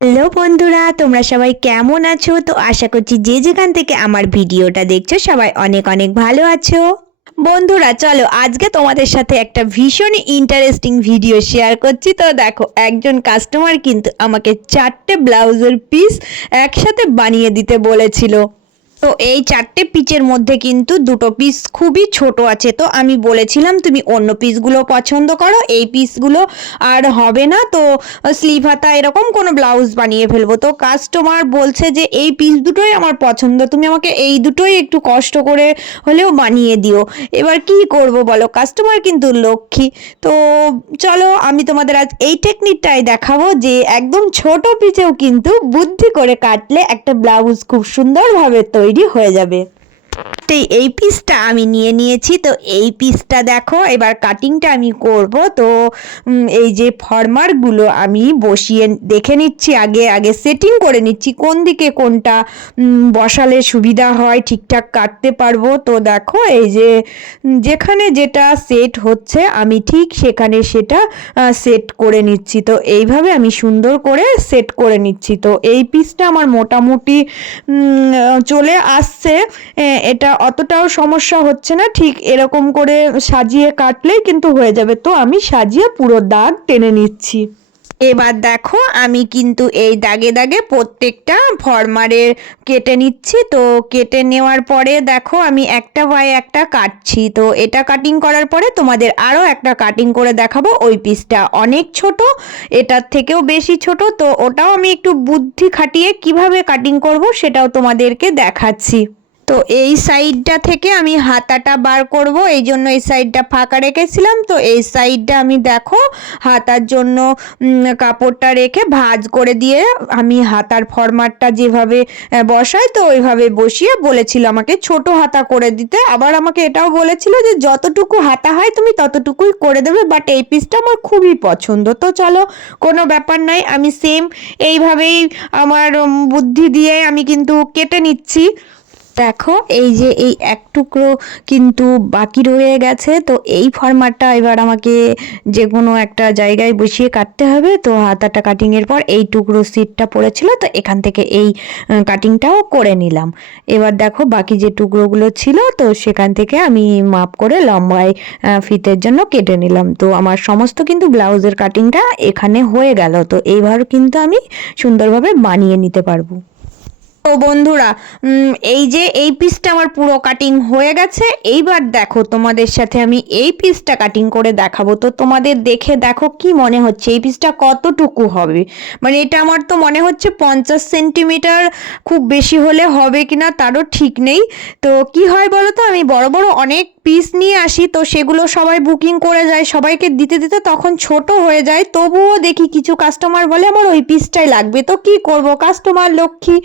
Hello বন্ধুরা, তোমরা সবাই কেমন আছো? তো আশা করছি যে যেখান থেকে আমার ভিডিওটা দেখছো সবাই অনেক অনেক ভালো আছো। বন্ধুরা চলো আজকে তোমাদের সাথে একটা ভীষণই ইন্টারেস্টিং ভিডিও শেয়ার করছি। তো দেখো, একজন কাস্টমার কিন্তু আমাকে 4টে ব্লাউজের পিস একসাথে বানিয়ে দিতে বলেছিল। তো এই 4টে পিচের মধ্যে কিন্তু 2টো পিস খুবই ছোট আছে। তো আমি বলেছিলাম তুমি অন্য পিসগুলো পছন্দ করো, এই পিসগুলো আর হবে না। তো স্লিভ হাতা এরকম কোনো ব্লাউজ বানিয়ে ফেলবো। তো কাস্টমার বলছে যে এই পিস দুটোই আমার পছন্দ, তুমি আমাকে এই দুটোই একটু কষ্ট করে হলেও বানিয়ে দিও। এবার কি করব বলো, কাস্টমার কিন্তু লক্ষ্মী। তো চলো আমি তোমাদের আজ এই টেকনিকটাই দেখাবো যে একদম ছোট পিচেও কিন্তু বুদ্ধি করে কাটলে একটা ব্লাউজ খুব সুন্দরভাবে তৈরি হয়ে যাবে। এই পিসটা আমি নিয়ে নিয়েছি। তো এই পিসটা দেখো, এবার কাটিংটা আমি করব। তো এই যে ফরমারগুলো আমি বসিয়ে দেখে নিচ্ছি, আগে আগে সেটিং করে নিচ্ছি কোন দিকে কোনটা বসালে সুবিধা হয়, ঠিকঠাক কাটতে পারবো। তো দেখো এই যে যেখানে যেটা সেট হচ্ছে আমি ঠিক সেখানে সেটা সেট করে নিচ্ছি। তো এইভাবে আমি সুন্দর করে সেট করে নিচ্ছি। তো এই পিসটা আমার মোটামুটি চলে আসছে। এটা অতটাও সমস্যা হচ্ছে না, ঠিক এরকম করে সাজিয়ে কাটলেই কিন্তু হয়ে যাবে। তো আমি সাজিয়ে পুরো দাগ টেনে নিচ্ছি। এবার দেখো আমি কিন্তু এই দাগে দাগে প্রত্যেকটা ফরমারের কেটে নিচ্ছি। তো কেটে নেওয়ার পরে দেখো আমি একটা বাই একটা কাটছি। তো এটা কাটিং করার পরে তোমাদের আরও একটা কাটিং করে দেখাবো। ওই পিসটা অনেক ছোট, এটার থেকেও বেশি ছোট। তো ওটাও আমি একটু বুদ্ধি খাটিয়ে কিভাবে কাটিং করব সেটাও তোমাদেরকে দেখাচ্ছি। তো এই সাইডটা থেকে আমি হাতাটা বার করব, এই জন্য এই সাইডটা ফাঁকা রেখেছিলাম। তো এই সাইডটা আমি দেখো হাতার জন্য কাপড়টা রেখে ভাঁজ করে দিয়ে আমি হাতার ফরমারটা যেভাবে বসাই, তো ওইভাবে বসিয়ে বলেছিল আমাকে ছোট হাতা করে দিতে। আবার আমাকে এটাও বলেছিল যে যতটুকু হাতা হয় তুমি ততটুকুই করে দেবে, বাট এই পিসটা আমার খুবই পছন্দ। তো চলো কোনো ব্যাপার নাই, আমি সেম এইভাবেই আমার বুদ্ধি দিয়ে আমি কিন্তু কেটে নিচ্ছি। দেখো এই যে এই এক টুকরো কিন্তু বাকি রয়ে গেছে। তো এই ফরম্যাটটা এবার আমাকে যে কোনো একটা জায়গায় বসিয়ে কাটতে হবে। তো হাতাটা কাটিংয়ের পর এই টুকরো সিটটা পড়েছিল, তো এখান থেকে এই কাটিংটাও করে নিলাম। এবার দেখো বাকি যে টুকরোগুলো ছিল তো সেখান থেকে আমি মাপ করে লম্বায় ফিতের জন্য কেটে নিলাম। তো আমার সমস্ত কিন্তু ব্লাউজের কাটিংটা এখানে হয়ে গেল। তো এইবার কিন্তু আমি সুন্দরভাবে বানিয়ে নিতে পারবো। তো বন্ধুরা এই যে এই পিসটা আমার পুরো কাটিং হয়ে গেছে। এইবার দেখো তোমাদের সাথে আমি এই পিসটা কাটিং করে দেখাবো। তো তোমাদের দেখে দেখো কি মনে হচ্ছে এই পিসটা কতটুকু হবে। মানে এটা আমার তো মনে হচ্ছে 50 সেন্টিমিটার, খুব বেশি হলে হবে কিনা তারও ঠিক নেই। তো কি হয় বলো তো, আমি বড় বড় অনেক পিস নিয়ে আসি, তো সেগুলো সবাই বুকিং করে যায়, সবাইকে দিতে দিতে তখন ছোট হয়ে যায়। তবুও দেখি কিছু কাস্টমার বলে আমার ওই পিসটাই লাগবে। তো কি করব, কাস্টমার লক্ষ্মী।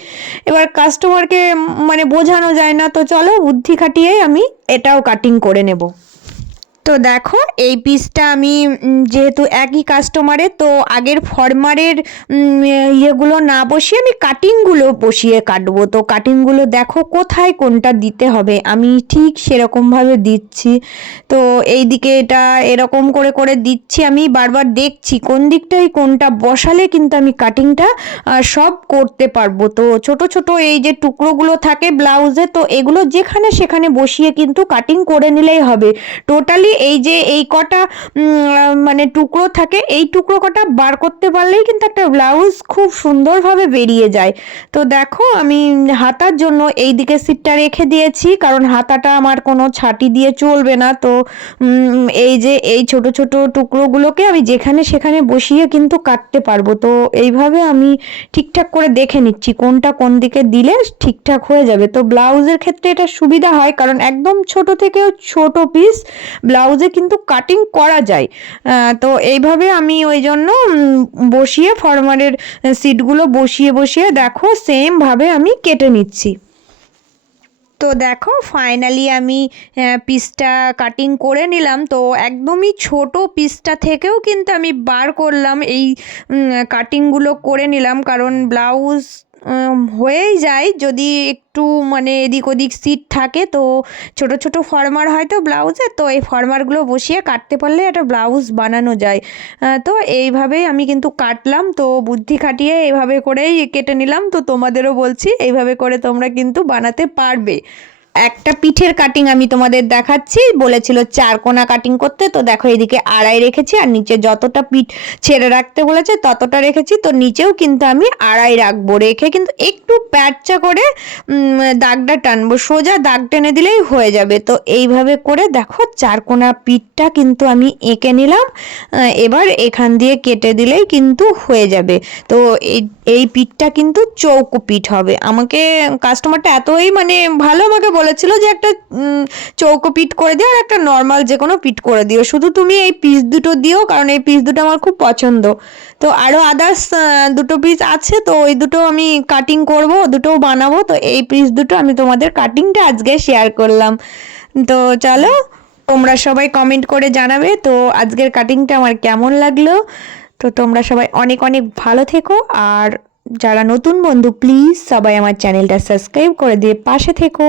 এবার কাস্টমারকে মানে বোঝানো যায় না। তো চলো বুদ্ধি খাটিয়ে আমি এটাও কাটিং করে নেব। তো দেখো এই পিসটা আমি যেহেতু একই কাস্টমারের, তো আগের ফরমারের ইয়েগুলো না বসিয়ে আমি কাটিংগুলো বসিয়ে কাটবো। তো কাটিংগুলো দেখো কোথায় কোনটা দিতে হবে আমি ঠিক সেরকমভাবে দিচ্ছি। তো এই দিকে এটা এরকম করে করে দিচ্ছি, আমি বারবার দেখছি কোন দিকটায় কোনটা বসালে কিন্তু আমি কাটিংটা সব করতে পারবো। তো ছোট ছোট এই যে টুকরোগুলো থাকে ব্লাউজে, তো এগুলো যেখানে সেখানে বসিয়ে কিন্তু কাটিং করে নিলেই হবে। টোটালি এই যে এই কটা মানে টুকরো থাকে, এই টুকরো কটা বার করতে পারলেই কিন্তু একটা ব্লাউজ খুব সুন্দরভাবে বেরিয়ে যায়। তো দেখো আমি হাতার জন্য এই দিকে সিটটা রেখে দিয়েছি, কারণ হাতাটা আমার কোনো ছাটি দিয়ে চলবে না। তো এই যে এই ছোট ছোট টুকরোগুলোকে আমি যেখানে সেখানে বসিয়ে কিন্তু কাটতে পারবো। তো এইভাবে আমি ঠিকঠাক করে দেখে নিচ্ছি কোনটা কোন দিকে দিলে ঠিকঠাক হয়ে যাবে। তো ব্লাউজের ক্ষেত্রে এটা সুবিধা হয়, কারণ একদম ছোট থেকেও ছোট পিস ব্লাউজে কিন্তু কাটিং করা যায়। তো এইভাবে আমি ওই জন্য বসিয়ে ফরমারের সিটগুলো বসিয়ে বসিয়ে দেখো সেমভাবে আমি কেটে নিচ্ছি। তো দেখো ফাইনালি আমি পিসটা কাটিং করে নিলাম। তো একদমই ছোট পিসটা থেকেও কিন্তু আমি বার করলাম, এই কাটিংগুলো করে নিলাম, কারণ ব্লাউজ হয়েই যায়, যদি একটু মানে এদিক ওদিক সিট থাকে। তো ছোট ছোট ফর্মার হয় তো ব্লাউজে, তো এই ফর্মারগুলো বসিয়ে কাটতে পারলে একটা ব্লাউজ বানানো যায়। তো এইভাবেই আমি কিন্তু কাটলাম, তো বুদ্ধি খাটিয়ে এইভাবে করেই কেটে নিলাম। তো তোমাদেরও বলছি এইভাবে করে তোমরা কিন্তু বানাতে পারবে। একটা পিঠের কাটিং আমি তোমাদের দেখাচ্ছি, বলেছিল 4 কোনা কাটিং করতে। তো দেখো এদিকে 2.5 রেখেছি, আর নিচে যতটা পিঠ ছেড়ে রাখতে বলেছে ততটা রেখেছি। তো নিচেও কিন্তু আমি 2.5 রাখবো, রেখে কিন্তু একটু প্যাঁচা করে দাগটা টানবো, সোজা দাগ টেনে দিলেই হয়ে যাবে। তো এইভাবে করে দেখো 4 কোনা পিঠটা কিন্তু আমি এঁকে নিলাম। এবার এখান দিয়ে কেটে দিলেই কিন্তু হয়ে যাবে। তো এই পিঠটা কিন্তু চৌকো পিঠ হবে। আমাকে কাস্টমারটা এতই মানে ভালো আমাকে বলেছিল যে একটা চৌকো পিঠ করে দিও, আর একটা নর্মাল যে কোনো পিঠ করে দিও, শুধু তুমি এই পিস দুটো দিও, কারণ এই পিস দুটো আমার খুব পছন্দ। তো আরও আদার্স দুটো পিস আছে, তো ওই দুটো আমি কাটিং করব, দুটোও বানাবো। তো এই পিস দুটো আমি তোমাদের কাটিংটা আজকে শেয়ার করলাম। তো চলো, তোমরা সবাই কমেন্ট করে জানাবে তো আজকের কাটিংটা আমার কেমন লাগলো। তো তোমরা সবাই অনেক অনেক ভালো থেকো, আর যারা নতুন বন্ধু প্লিজ সবাই আমার চ্যানেলটা সাবস্ক্রাইব করে দিয়ে পাশে থেকো।